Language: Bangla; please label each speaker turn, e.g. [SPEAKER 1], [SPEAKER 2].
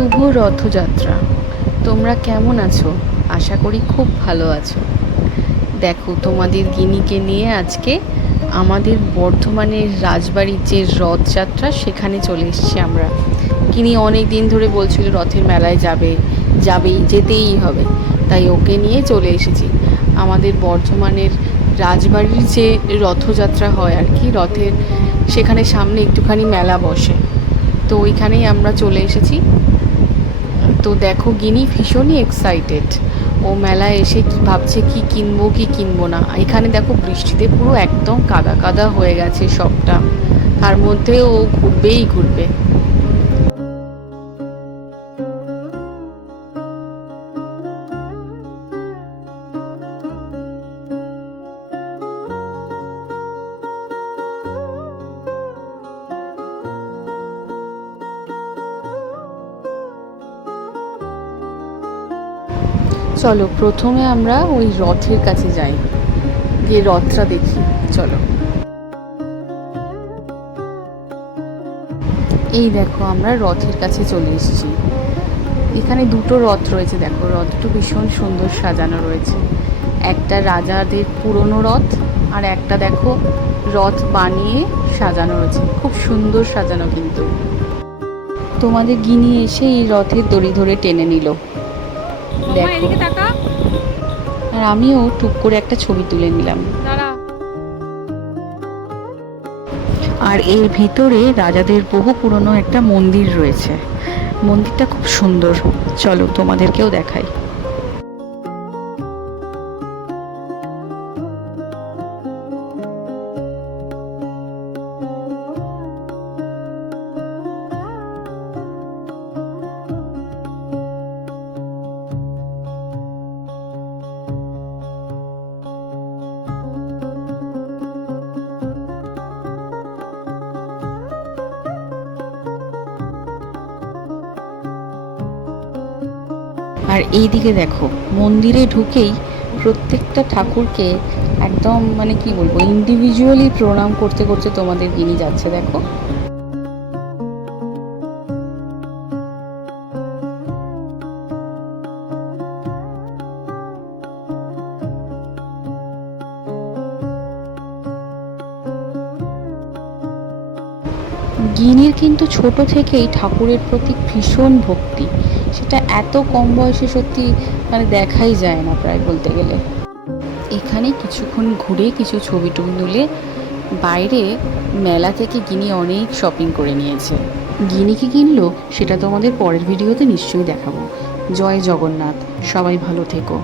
[SPEAKER 1] শুভ রথযাত্রা। তোমরা কেমন আছো? আশা করি খুব ভালো আছো। দেখো, তোমাদের গিনিকে নিয়ে আজকে আমাদের বর্ধমানের রাজবাড়ির যে রথযাত্রা, সেখানে চলে এসেছি আমরা। গিনি অনেক দিন ধরে বলছিল রথের মেলায় যাবে, যাবেই, যেতেই হবে। তাই ওকে নিয়ে চলে এসেছি। আমাদের বর্ধমানের রাজবাড়ির যে রথযাত্রা হয় আর কি, রথের সেখানে সামনে একটুখানি মেলা বসে। তো ওইখানেই আমরা চলে এসেছি। তো দেখো গিনি ভীষণই এক্সাইটেড ও মেলায় এসে কি ভাবছে, কি কিনবো কি কিনবো না। এখানে দেখো বৃষ্টিতে পুরো একদম কাদা কাদা হয়ে গেছে সবটা। তার মধ্যে ও ঘুরবেই ঘুরবে। চলো, প্রথমে আমরা ওই রথের কাছে যাই। গিয়ে রথটা দেখি, চলো। এই দেখো, আমরা রথের কাছে চলে এসেছি। এখানে দুটো রথ রয়েছে, দেখো, রথটা ভীষণ সুন্দর সাজানো রয়েছে। একটা রাজাদের পুরনো রথ, আর একটা দেখো, রথ বানিয়ে সাজানো রয়েছে। খুব সুন্দর সাজানো কিন্তু। তোমাদের গিনি এসে এই রথের দড়ি ধরে টেনে নিল। দেখো। আর আমিও টুক করে একটা ছবি তুলে নিলাম। আর এর ভিতরে রাজাদের বহু পুরনো একটা মন্দির রয়েছে। মন্দিরটা খুব সুন্দর। চলো তোমাদেরকেও দেখাই। আর এই দিকে দেখো, মন্দিরে ঢুকেই প্রত্যেকটা ঠাকুরকে একদম মানে কি বলব ইন্ডিভিজুয়ালি প্রণাম করতে করতে তোমাদের গিনি যাচ্ছে, দেখো। গিনির কিন্তু ছোট থেকেই ঠাকুরের প্রতি ভীষণ ভক্তি। সেটা এত কম বয়সে সত্যি মানে দেখাই যায় না প্রায় বলতে গেলে। এখানে কিছুক্ষণ ঘুরে কিছু ছবি টবি তুলে বাইরে মেলা থেকে গিনি অনেক শপিং করে নিয়েছে। গিনি কি কিনলো? সেটা তোমাদের পরের ভিডিওতে নিশ্চয়ই দেখাবো। জয় জগন্নাথ, সবাই ভালো থেকো।